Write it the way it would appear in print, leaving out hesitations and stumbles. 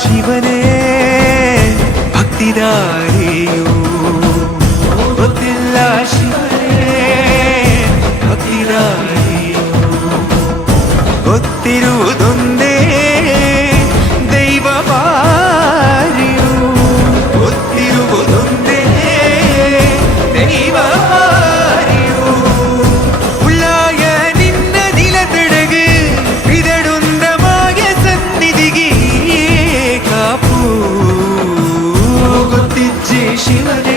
ಶಿವನೇ ಭಕ್ತಿದಾರಿಯು ಗೊತ್ತಿಲ್ಲ ಶಿವನೇ ಭಕ್ತಿದಾರಿಯು ಗೊತ್ತಿರುವುದೊಂದೇ ದೈವ ಬಾರಿಯು ಗೊತ್ತಿರುವುದೊಂದೇ ದೈವ ಬಾರಿಯು ಉಳ್ಳಾಯ ನಿನ್ನ ನಿಲತಡகு ಇದಡುಂದಮಾಯ ಸನ್ನಿಧಿಗೆ ಕಾಪು ಗೊತ್ತಿಜ್ಜೆ ಶಿವನೇ